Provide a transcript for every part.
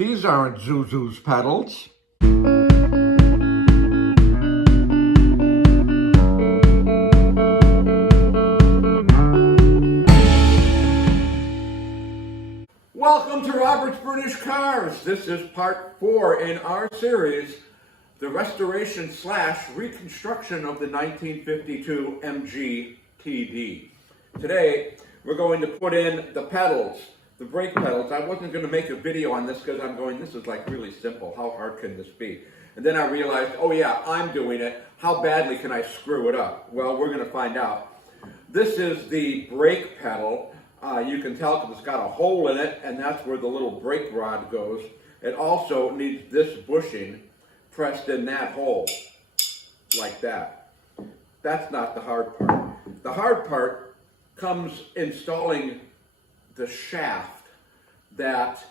These aren't Zuzu's pedals. Welcome to Robert's British Cars. This is part 4 in our series, the restoration / reconstruction of the 1952 MGTD. Today, we're going to put in the pedals, the brake pedals. I wasn't going to make a video on this because I'm going, this is like really simple. How hard can this be? And then I realized, oh yeah, I'm doing it. How badly can I screw it up? Well, we're going to find out. This is the brake pedal. You can tell because it's got a hole in it, and that's where the little brake rod goes. It also needs this bushing pressed in that hole, like that. That's not the hard part. The hard part comes installing the shaft that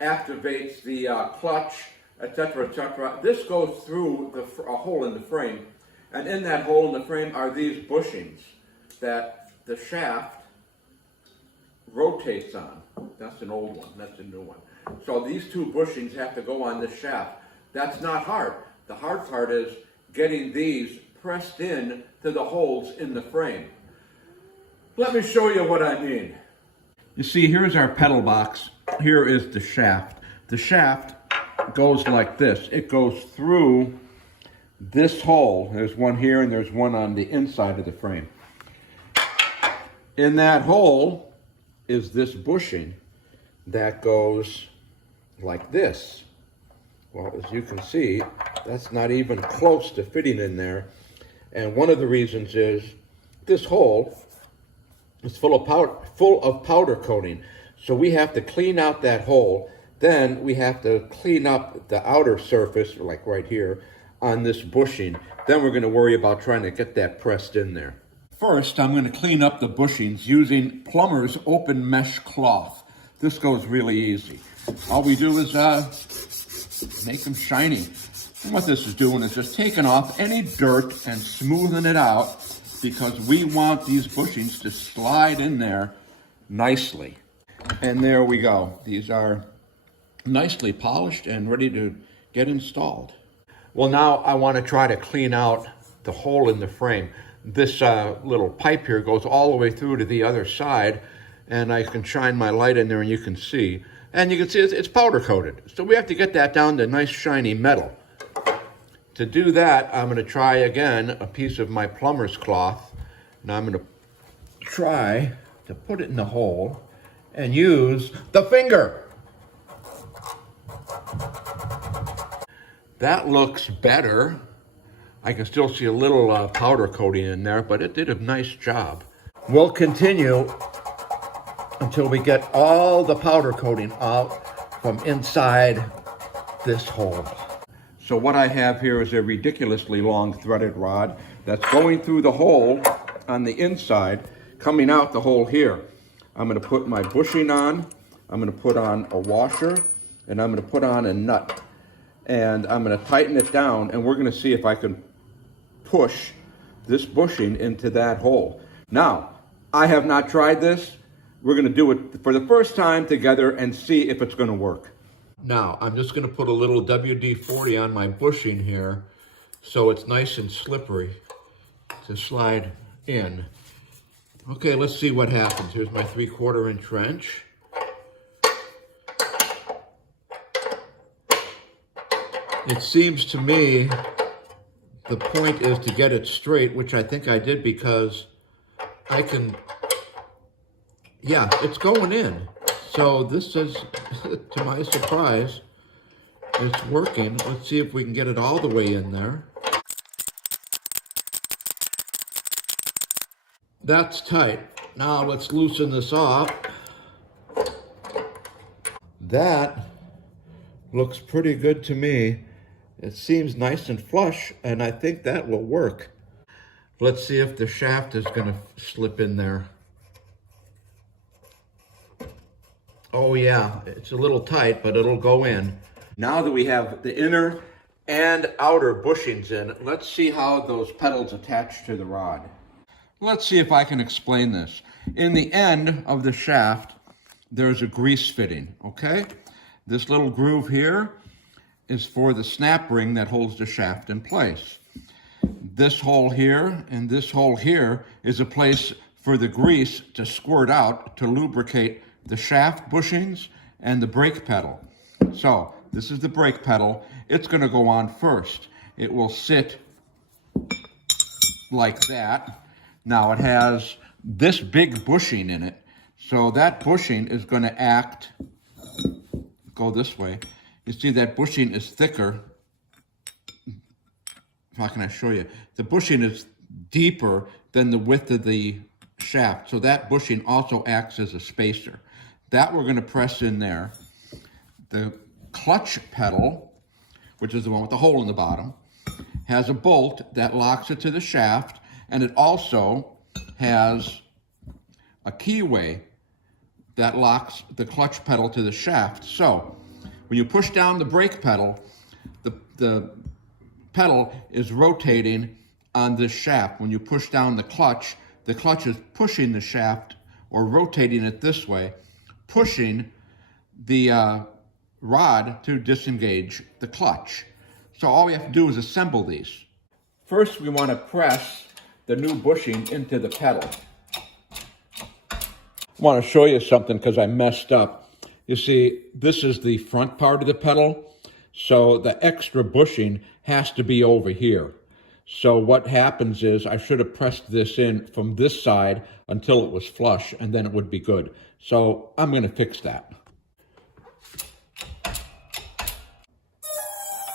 activates the clutch, etc., etc. This goes through a hole in the frame, and in that hole in the frame are these bushings that the shaft rotates on. That's an old one, that's a new one. So these two bushings have to go on the shaft. That's not hard. The hard part is getting these pressed in to the holes in the frame. Let me show you what I mean. You see, here's our pedal box. Here is the shaft. The shaft goes like this. It goes through this hole. There's one here and there's one on the inside of the frame. In that hole is this bushing that goes like this. Well, as you can see, that's not even close to fitting in there. And one of the reasons is this hole is full of powder coating. So we have to clean out that hole. Then we have to clean up the outer surface, like right here, on this bushing. Then we're going to worry about trying to get that pressed in there. First, I'm going to clean up the bushings using plumber's open mesh cloth. This goes really easy. All we do is make them shiny. And what this is doing is just taking off any dirt and smoothing it out, because we want these bushings to slide in there nicely. And there we go. These are nicely polished and ready to get installed. Well, now I want to try to clean out the hole in the frame. This little pipe here goes all the way through to the other side, and I can shine my light in there and you can see. And you can see it's powder coated. So we have to get that down to nice shiny metal. To do that, I'm going to try again a piece of my plumber's cloth, and I'm going to try to put it in the hole and use the finger. That looks better. I can still see a little powder coating in there, but it did a nice job. We'll continue until we get all the powder coating out from inside this hole. So what I have here is a ridiculously long threaded rod that's going through the hole on the inside, coming out the hole here. I'm going to put my bushing on, I'm going to put on a washer, and I'm going to put on a nut. And I'm going to tighten it down, and we're going to see if I can push this bushing into that hole. Now, I have not tried this. We're going to do it for the first time together and see if it's going to work. Now, I'm just going to put a little WD-40 on my bushing here so it's nice and slippery to slide in. Okay, let's see what happens. Here's my 3/4 inch wrench. It seems to me the point is to get it straight, which I think I did, because I can, yeah, it's going in. So this is, to my surprise, it's working. Let's see if we can get it all the way in there. That's tight. Now let's loosen this off. That looks pretty good to me. It seems nice and flush, and I think that will work. Let's see if the shaft is going to slip in there. Oh yeah, it's a little tight, but it'll go in. Now that we have the inner and outer bushings in, let's see how those pedals attach to the rod. Let's see if I can explain this. In the end of the shaft, there's a grease fitting, okay? This little groove here is for the snap ring that holds the shaft in place. This hole here and this hole here is a place for the grease to squirt out to lubricate the shaft bushings and the brake pedal. So this is the brake pedal. It's going to go on first. It will sit like that. Now it has this big bushing in it. So that bushing is going to act, go this way. You see that bushing is thicker. How can I show you? The bushing is deeper than the width of the shaft. So that bushing also acts as a spacer. That we're going to press in there. The clutch pedal, which is the one with the hole in the bottom, has a bolt that locks it to the shaft, and it also has a keyway that locks the clutch pedal to the shaft. So when you push down the brake pedal, the pedal is rotating on this shaft. When you push down the clutch is pushing the shaft or rotating it this way, pushing the rod to disengage the clutch. So all we have to do is assemble these. First, we want to press the new bushing into the pedal. I want to show you something because I messed up. You see, this is the front part of the pedal, so the extra bushing has to be over here. So what happens is I should have pressed this in from this side until it was flush, and then it would be good. So I'm going to fix that.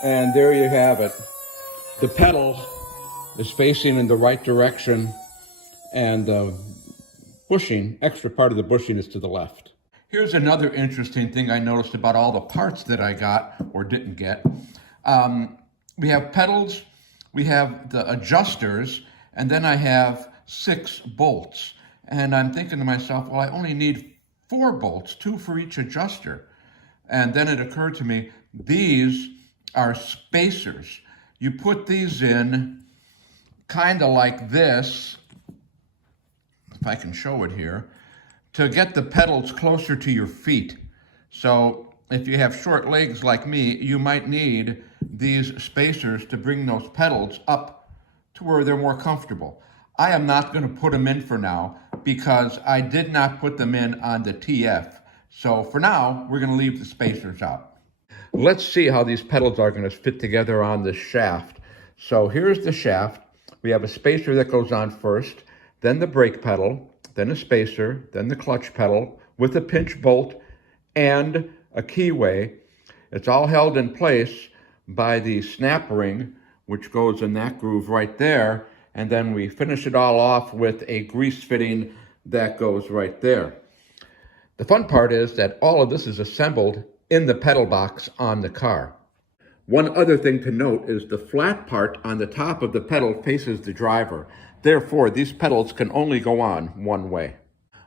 And there you have it. The pedal is facing in the right direction, and the bushing, extra part of the bushing, is to the left. Here's another interesting thing I noticed about all the parts that I got or didn't get. We have pedals, we have the adjusters, and then I have 6 bolts. And I'm thinking to myself, well, I only need 4 bolts, 2 for each adjuster. And then it occurred to me, these are spacers. You put these in kind of like this, if I can show it here, to get the pedals closer to your feet. So if you have short legs like me, you might need these spacers to bring those pedals up to where they're more comfortable. I am not going to put them in for now because I did not put them in on the TF. So for now, we're going to leave the spacers out. Let's see how these pedals are going to fit together on the shaft. So here's the shaft. We have a spacer that goes on first, then the brake pedal, then a spacer, then the clutch pedal with a pinch bolt and a keyway. It's all held in place by the snap ring, which goes in that groove right there. And then we finish it all off with a grease fitting that goes right there. The fun part is that all of this is assembled in the pedal box on the car. One other thing to note is the flat part on the top of the pedal faces the driver. Therefore, these pedals can only go on one way.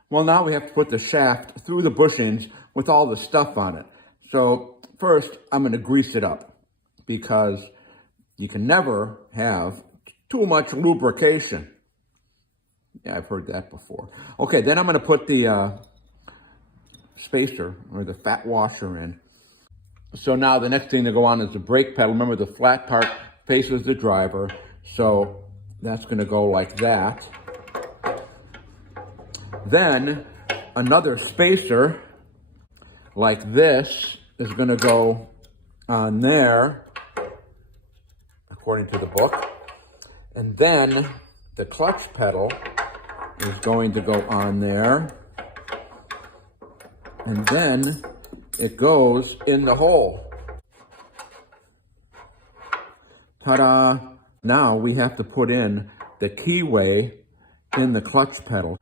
Well, now we have to put the shaft through the bushings with all the stuff on it. So first, I'm going to grease it up because you can never have too much lubrication. Yeah, I've heard that before. Okay, then I'm going to put the spacer or the fat washer in. So now the next thing to go on is the brake pedal. Remember, the flat part faces the driver. So that's going to go like that. Then another spacer like this is going to go on there, according to the book. And then the clutch pedal is going to go on there. And then it goes in the hole. Ta-da! Now we have to put in the keyway in the clutch pedal.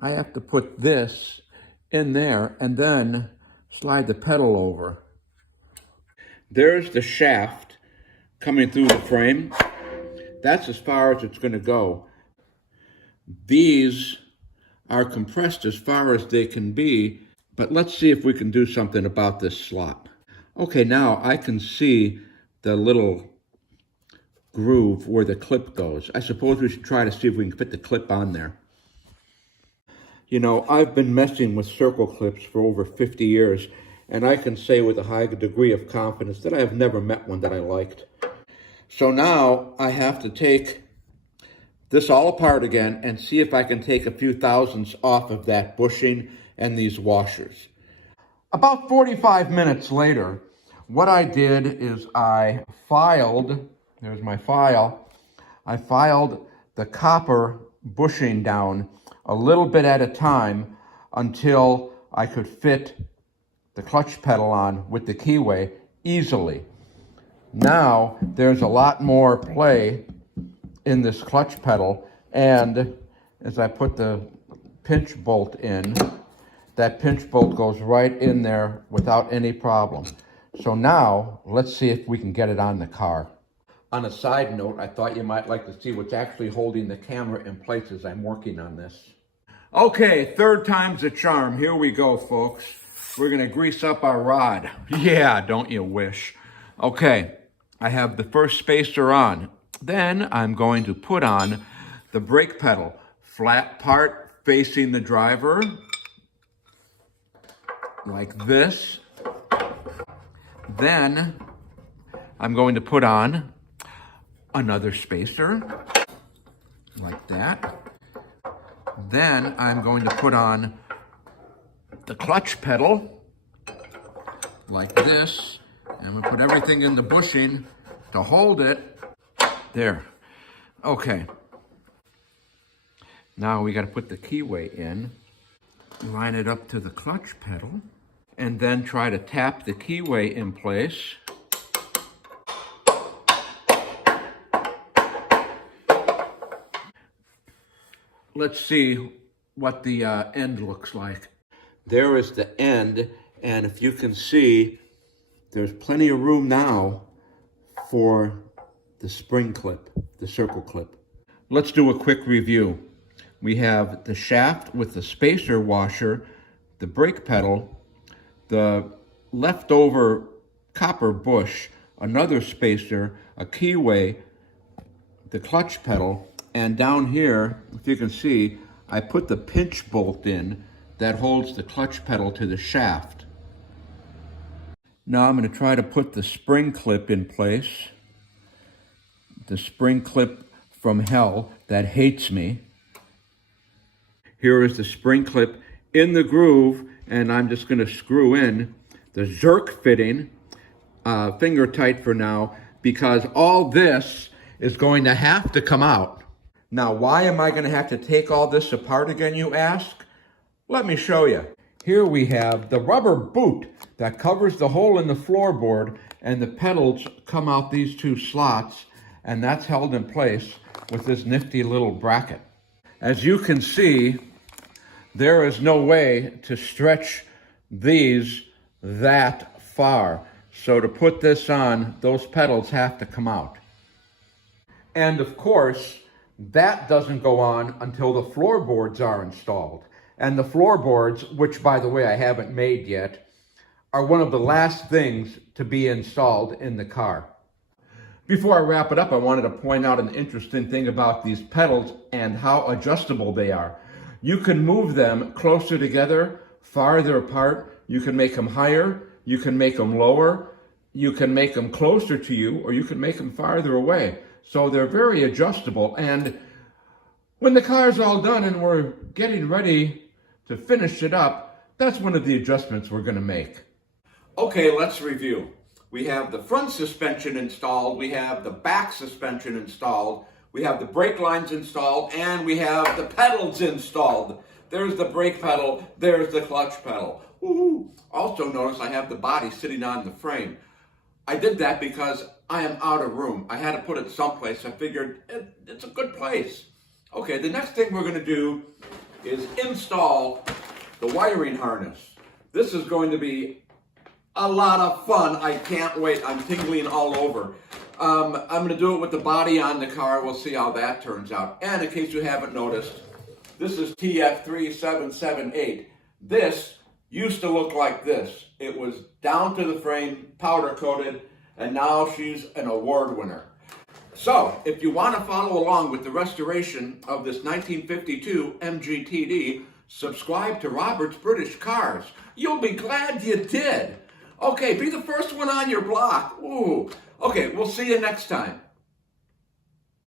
I have to put this in there and then slide the pedal over. There's the shaft coming through the frame. That's as far as it's going to go. These are compressed as far as they can be, but let's see if we can do something about this slot. Okay, now I can see the little groove where the clip goes. I suppose we should try to see if we can fit the clip on there. You know, I've been messing with circle clips for over 50 years, and I can say with a high degree of confidence that I have never met one that I liked. So now I have to take this all apart again and see if I can take a few thousandths off of that bushing and these washers. About 45 minutes later, what I did is I filed, there's my file, I filed the copper bushing down a little bit at a time until I could fit the clutch pedal on with the keyway easily. Now there's a lot more play in this clutch pedal, and as I put the pinch bolt in, that pinch bolt goes right in there without any problem. So now let's see if we can get it on the car. On a side note, I thought you might like to see what's actually holding the camera in place as I'm working on this. Okay, third time's a charm. Here we go, folks. We're gonna grease up our rod. Yeah, don't you wish? Okay, I have the first spacer on. Then I'm going to put on the brake pedal, flat part facing the driver, like this. Then I'm going to put on another spacer, like that. Then I'm going to put on the clutch pedal, like this. And we put everything in the bushing to hold it. There. Okay. Now we got to put the keyway in, line it up to the clutch pedal, and then try to tap the keyway in place. Let's see what the end looks like. There is the end, and if you can see, there's plenty of room now for the spring clip, the circle clip. Let's do a quick review. We have the shaft with the spacer washer, the brake pedal, the leftover copper bush, another spacer, a keyway, the clutch pedal, and down here, if you can see, I put the pinch bolt in that holds the clutch pedal to the shaft. Now I'm going to try to put the spring clip in place. The spring clip from hell that hates me. Here is the spring clip in the groove, and I'm just going to screw in the Zerk fitting, finger tight for now, because all this is going to have to come out. Now, why am I going to have to take all this apart again, you ask? Let me show you. Here we have the rubber boot that covers the hole in the floorboard, and the pedals come out these two slots, and that's held in place with this nifty little bracket. As you can see, there is no way to stretch these that far. So to put this on, those pedals have to come out. And of course, that doesn't go on until the floorboards are installed. And the floorboards, which by the way I haven't made yet, are one of the last things to be installed in the car. Before I wrap it up, I wanted to point out an interesting thing about these pedals and how adjustable they are. You can move them closer together, farther apart. You can make them higher, you can make them lower, you can make them closer to you, or you can make them farther away. So they're very adjustable. And when the car's all done and we're getting ready to finish it up, that's one of the adjustments we're going to make. Okay, let's review. We have the front suspension installed, we have the back suspension installed, we have the brake lines installed, and we have the pedals installed. There's the brake pedal, there's the clutch pedal. Woohoo! Also notice I have the body sitting on the frame. I did that because I am out of room. I had to put it someplace. I figured it's a good place. Okay, the next thing we're going to do is install the wiring harness. This is going to be a lot of fun. I can't wait. I'm tingling all over. I'm going to do it with the body on the car. We'll see how that turns out. And in case you haven't noticed, this is TF3778. This used to look like this. It was down to the frame, powder coated, and now she's an award winner. So, if you want to follow along with the restoration of this 1952 MGTD, subscribe to Robert's British Cars. You'll be glad you did. Okay, be the first one on your block. Ooh. Okay, we'll see you next time.